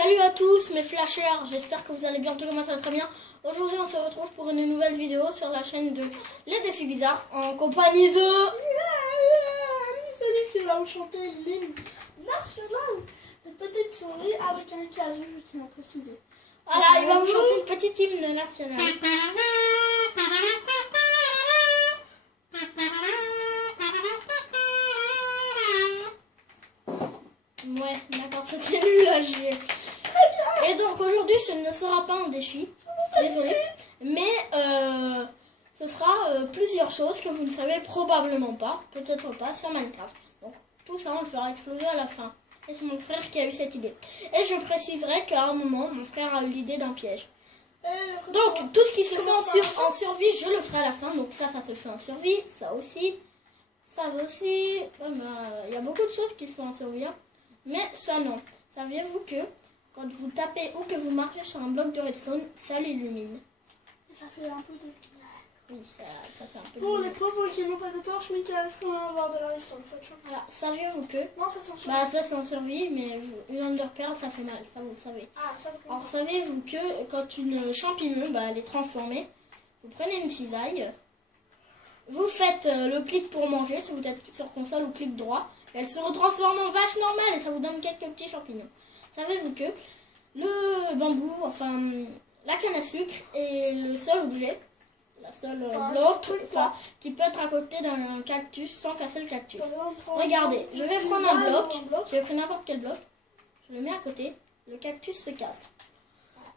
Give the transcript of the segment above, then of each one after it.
Salut à tous mes flashers, j'espère que vous allez bien, tout comme ça va très bien. Aujourd'hui on se retrouve pour une nouvelle vidéo sur la chaîne de Les Défis Bizarres en compagnie de... Salut, c'est là où chanter l'hymne national de Petite Souris avec un cajou, je tiens à préciser. Voilà, il va vous chanter une petite hymne nationale. Ouais, d'accord, c'était nul à chier. Et donc aujourd'hui ce ne sera pas un défi, désolé, mais ce sera plusieurs choses que vous ne savez probablement pas, peut-être pas, sur Minecraft. Donc tout ça on le fera exploser à la fin. Et c'est mon frère qui a eu cette idée. Et je préciserai qu'à un moment, mon frère a eu l'idée d'un piège. Donc tout ce qui se fait en survie, je le ferai à la fin. Donc ça se fait en survie, ça aussi. Il y a beaucoup de choses qui se font en survie. Hein. Mais ça non. Saviez-vous que quand vous tapez ou que vous marchez sur un bloc de redstone, ça l'illumine. Ça fait un peu de... Oui, ça fait un peu Pour de... les pauvres qui n'ont pas de torche mais qui arrivent quand même à avoir de la redstone, faites chaud. Voilà, saviez-vous que... Non, ça s'en Bah ça c'est en survie, mais une underpearl ça fait mal, ça vous le savez. Ah, ça me Alors savez-vous que quand une champignon, elle est transformée, vous prenez une cisaille, vous faites le clic pour manger, si vous êtes sur console ou clic droit, et elle se retransforme en vache normale et ça vous donne quelques petits champignons. Savez-vous que le bambou, enfin la canne à sucre est le seul objet, la seule bloc qui peut être à côté d'un cactus sans casser le cactus. Regardez, je vais prendre un bloc, je vais prendre n'importe quel bloc, je le mets à côté, le cactus se casse.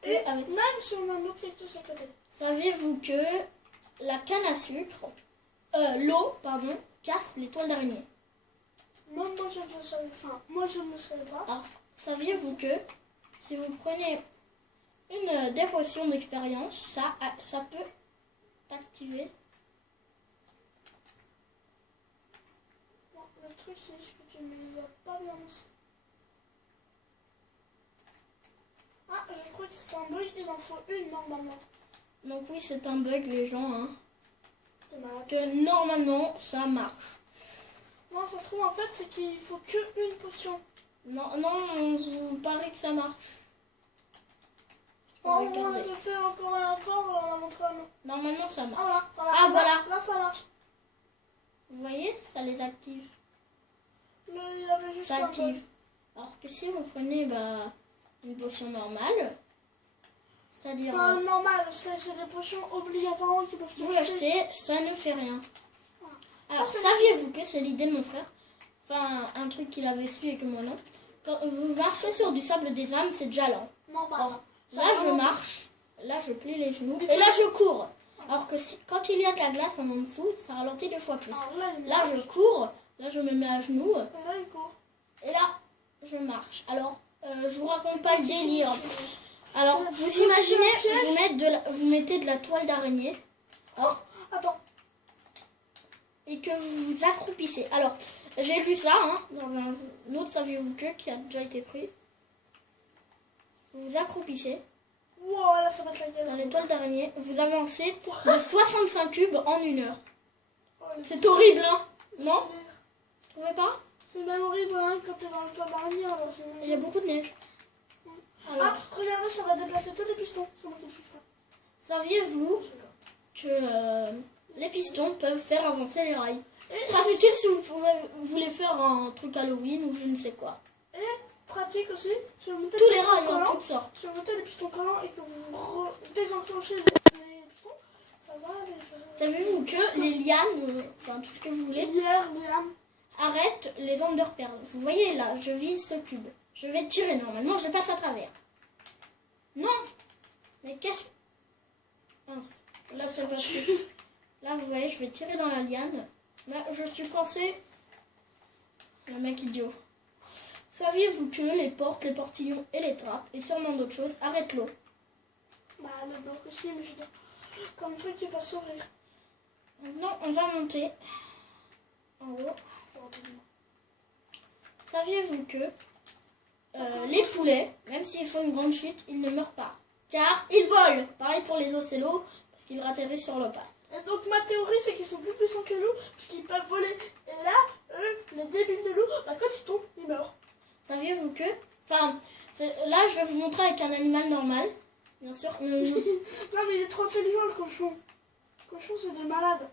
Et avec... même si on a un autre cactus à côté. Saviez-vous que la canne à sucre, l'eau, pardon, casse les toiles d'araignée? Non, moi je ne le savais pas. Moi je ne le savais pas. Alors, saviez-vous que si vous prenez une des potions d'expérience, ça peut activer? Non, le truc c'est juste que tu ne les as pas bien lancés. Ah, je crois que c'est un bug, il en faut une normalement. Donc oui, c'est un bug les gens, hein. C'est malade. Que normalement ça marche. Non, ça se trouve en fait c'est qu'il faut que une potion. Non, on vous paraît que ça marche. Oh, on a déjà fait encore et encore, on a montré un nom. Normalement ça marche. Ah, voilà. Ah, voilà. Là ça marche. Vous voyez, ça les active. Mais il y avait juste Ça un active. bug. Alors que si vous prenez une potion normale, c'est-à-dire Enfin, normal, c'est des potions obligatoirement qui peuvent vous l'achetez, ça ne fait rien. Ah. Alors, saviez-vous que c'est l'idée de mon frère? Enfin, un truc qu'il avait su et que moi non. Quand vous marchez sur du sable des âmes, c'est déjà lent. Normal. Alors, là, je marche, là, je plie les genoux, et là, je cours. Alors que quand il y a de la glace en dessous, ça ralentit 2 fois plus. Là, je cours, là, je me mets à genoux, Et là, il court. et là, je marche. Alors, je vous raconte pas le délire. Alors, vous imaginez, vous mettez de la toile d'araignée. Attends. Et que vous vous accroupissez. Alors, j'ai lu ça dans un autre saviez-vous que qui a déjà été pris. Vous vous accroupissez Wow, là, ça va être la dans galère. les toiles d'araignée. Vous avancez de 65 cubes en 1 heure. Oh, C'est horrible, hein? Non? Vous trouvez pas? c'est même horrible hein, quand t'es dans le toit d'araignée. Il y a beaucoup de neige. Alors, Ah, regardez, ça va déplacer tous les pistons. C'est moi qui le fais. saviez-vous que les pistons peuvent faire avancer les rails? Très utile si vous voulez faire un truc Halloween ou je ne sais quoi. Et pratique aussi, si vous mettez Tous les les pistons rails en collants, toutes sortes. si vous mettez les pistons collants et que vous désenclenchez les pistons, ça va les faire. Savez-vous que les lianes, enfin tout ce que vous voulez, Hier, Liam. arrête les underpearls. Vous voyez là, je vise ce cube. Je vais tirer normalement, je passe à travers. Non. Mais qu'est-ce... Mince. Là, c'est pas sûr. Là, vous voyez, je vais tirer dans la liane. Là, je suis coincé. Le mec idiot. Saviez-vous que les portes, les portillons et les trappes, et sûrement d'autres choses, arrêtent l'eau? Bah, le bloc aussi, mais je dois... comme truc qui va s'ouvrir. Maintenant, on va monter en haut. Saviez-vous que les poulets, même s'ils font une grande chute, ils ne meurent pas? Car ils volent. Pareil pour les océlos, parce qu'ils atterrissent sur l'opale. Et donc ma théorie c'est qu'ils sont plus puissants que nous, parce qu'ils peuvent voler. Et là, eux, les débiles de loup, bah, quand ils tombent, ils meurent. Saviez-vous que... Enfin, Là, je vais vous montrer avec un animal normal. Bien sûr. Non, mais il est trop intelligent, le cochon. Le cochon, c'est des malades.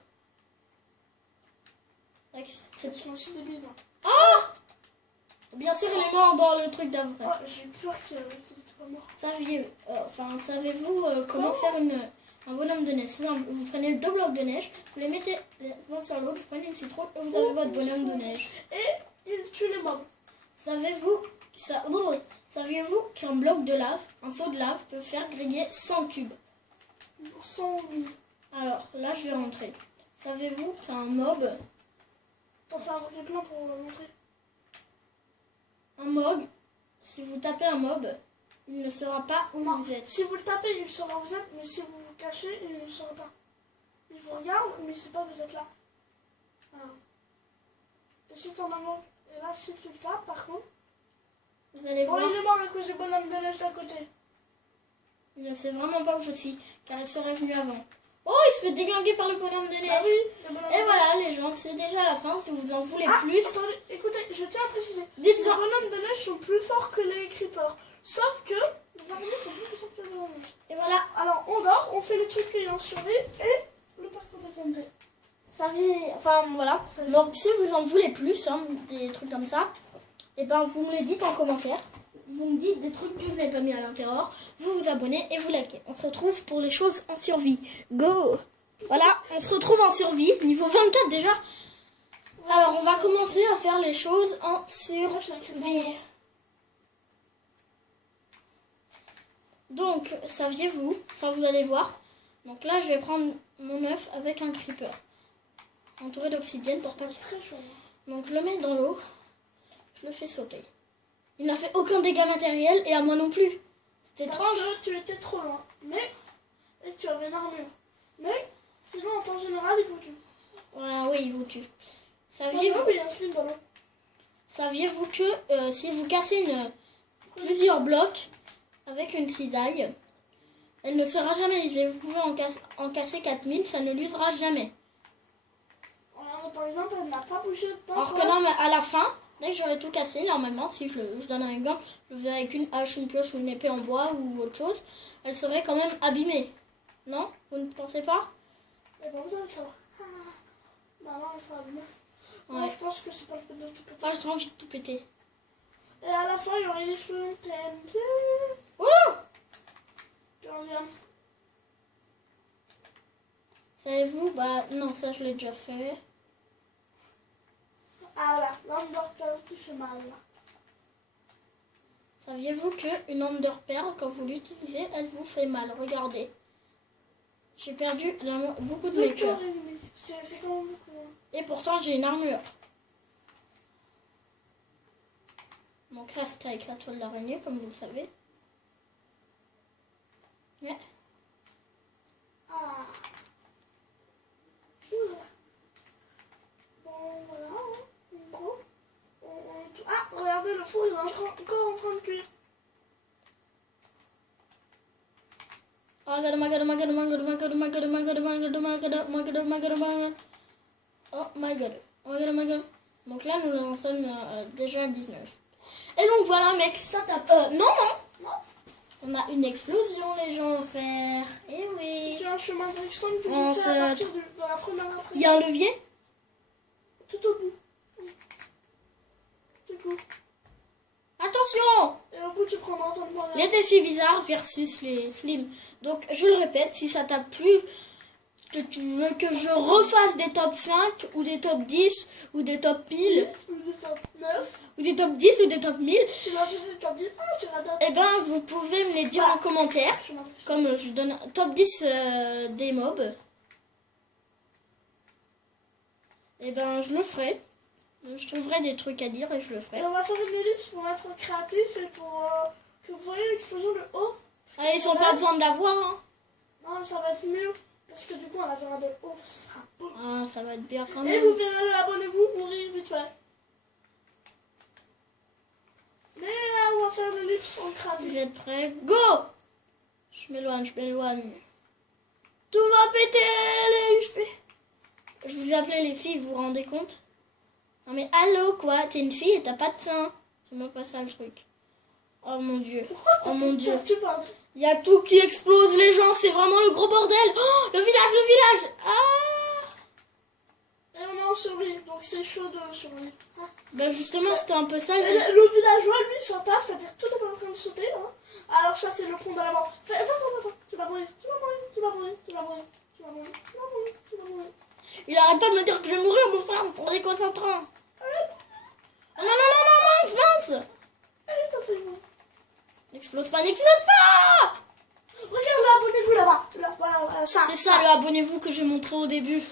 Ils sont aussi débiles. Bien sûr, il est mort dans le truc d'avant. Oh, j'ai peur qu'il soit mort. Savez-vous comment faire un bonhomme de neige? Vous prenez deux blocs de neige, vous les mettez l'un sur l'autre, vous prenez une citrouille et vous avez votre bonhomme de neige. Et il tue les mobs. Saviez-vous qu'un bloc de lave, un seau de lave, peut faire griller 100 cubes? 100, oui. Alors, là, je vais rentrer. Savez-vous qu'un mob, T'en fais un vrai plein pour montrer. un mob, si vous tapez un mob, il ne saura pas où Non, vous êtes. si vous le tapez, il saura où vous êtes, mais si vous vous cachez, il ne saura pas. Il vous regarde, mais il ne sait pas que vous êtes là. Voilà. Et si t'en as manque, et là, si tu le tapes, par contre. Vous allez Oh, voir, il est mort à cause du bonhomme de neige d'à côté. il ne sait vraiment pas où je suis, car il serait venu avant. Oh, il se fait déglinguer par le bonhomme de neige. Ah oui, le bonhomme de Et neige. voilà, les gens, c'est déjà la fin. Si vous en voulez plus, Attendez, écoutez, je tiens à préciser. dites-en. Les bonhommes de neige sont plus forts que les creepers. Sauf que les araignées sont plus puissants que les bonhommes de neige. Et voilà, Alors, on dort, on fait les trucs qui ont survie et le parcours de TNT. enfin voilà. Donc si vous en voulez plus, hein, des trucs comme ça, et ben vous me le dites en commentaire. Vous me dites des trucs que vous n'avez pas mis à l'intérieur. Vous vous abonnez et vous likez. On se retrouve pour les choses en survie. Go! Voilà, on se retrouve en survie, niveau 24 déjà. Alors on va commencer à faire les choses en survie. Donc, saviez-vous, enfin vous allez voir, donc là je vais prendre mon œuf avec un creeper, entouré d'obsidienne pour pas qu'il... Très chaud. Donc je le mets dans l'eau, je le fais sauter. Il n'a fait aucun dégât matériel et à moi non plus. C'est Parce étrange. que tu étais trop loin. Mais, et tu avais une armure. Mais, sinon en temps général, il vous tue. Voilà, oui, il vous tue. Non, Saviez-vous mais il y a un slim dans l'eau. saviez-vous que si vous cassez plusieurs blocs avec une cisaille, elle ne sera jamais usée. Vous pouvez en casser 4000, ça ne l'usera jamais. Regarde, par exemple, elle n'a pas bougé de temps. Alors que là, à la fin, dès que j'aurai tout cassé, normalement, si je donne un exemple, je le fais avec une hache, une pioche ou une épée en bois ou autre chose, elle serait quand même abîmée. Non? Vous ne pensez pas? Et pas besoin de le savoir. Bah non, elle sera abîmée. Ouais. Moi, je pense que c'est pas le fait de tout péter. Moi, j'ai trop envie de tout péter. Et à la fin, il y aurait des cheveux TNT. Oh! L'ambiance. Savez-vous? Bah, non, ça, je l'ai déjà fait. Ah là, l'Underpearl qui fait mal. Là. Saviez-vous qu'une Underpearl, quand vous l'utilisez, elle vous fait mal? Regardez. J'ai perdu beaucoup de mes cœurs. C'est quand même beaucoup. Hein. Et pourtant, j'ai une armure. Donc là, c'était avec la toile d'araignée, comme vous le savez. Ouais. Ah. Oula. Bon, voilà. Hein. En gros. Ah, regardez, le four, il est encore en train de cuire. Oh my god, oh my god, oh my god, oh my god, oh my god, oh my god, oh my god, oh my god, oh my god, oh my god, oh my god, oh my god. Oh my god, oh my god, oh my god. Donc là, nous en sommes déjà à 19. Et donc voilà, mec, ça tape. Non, non. On a une explosion, les gens vont faire. Eh oui. C'est un chemin de l'extrême que On j'ai fait à se- partir de la première entrée. Il y a un levier? Tout au bout. C'est cool. Attention! Et au bout, tu prends dans ton point. Les défis bizarres versus les slims. Donc, je le répète, si ça t'a plu, que tu veux que je refasse des top 5 ou des top 10 ou des top 1000 Ou des top 9. ou des top 10 ou des top 1000, Tu vas acheter des top 10. Ah, tu vas donner. eh ben, vous pouvez me les dire en commentaire. Comme je donne un top 10 des mobs. Eh ben, je le ferai. Je trouverai des trucs à dire et je le ferai. Et on va faire une ellipse pour être créatif et pour que vous voyez l'explosion de haut. Ah, ils ont pas besoin de la voir, hein. Non, ça va être mieux. Parce que du coup, on la verra de haut. Ce sera beau. Ah, ça va être bien quand Et même. vous verrez, abonnez-vous, mourir vite fait. Mais là, on va faire l'ellipse en Vous créatif. êtes prêts? Go! Je m'éloigne, je m'éloigne. Tout va péter, les filles. Je vous appelais les filles, vous vous rendez compte? Non mais allô quoi, t'es une fille et t'as pas de sein. C'est même pas ça le truc. Oh mon dieu. What the Oh mon fuck, dieu. tu parles. Il y a tout qui explose, les gens, c'est vraiment le gros bordel. Oh, le village. Ah. Et on est en survie, donc c'est chaud de survivre. Hein. Ben justement, c'était un peu ça. Et le villageois, lui, il s'en tape, c'est-à-dire tout est en train de sauter. Hein. Alors ça, c'est le pont de la mort. Attends, tu vas mourir. Il arrête pas de me dire que je vais mourir, mon frère, vous trouvez quoi ça prend? Oh, non, mince. Allez, t'en fais bon. N'explose pas. Regarde là, abonnez-vous là-bas. Là, ça. C'est ça, le abonnez-vous que j'ai montré au début.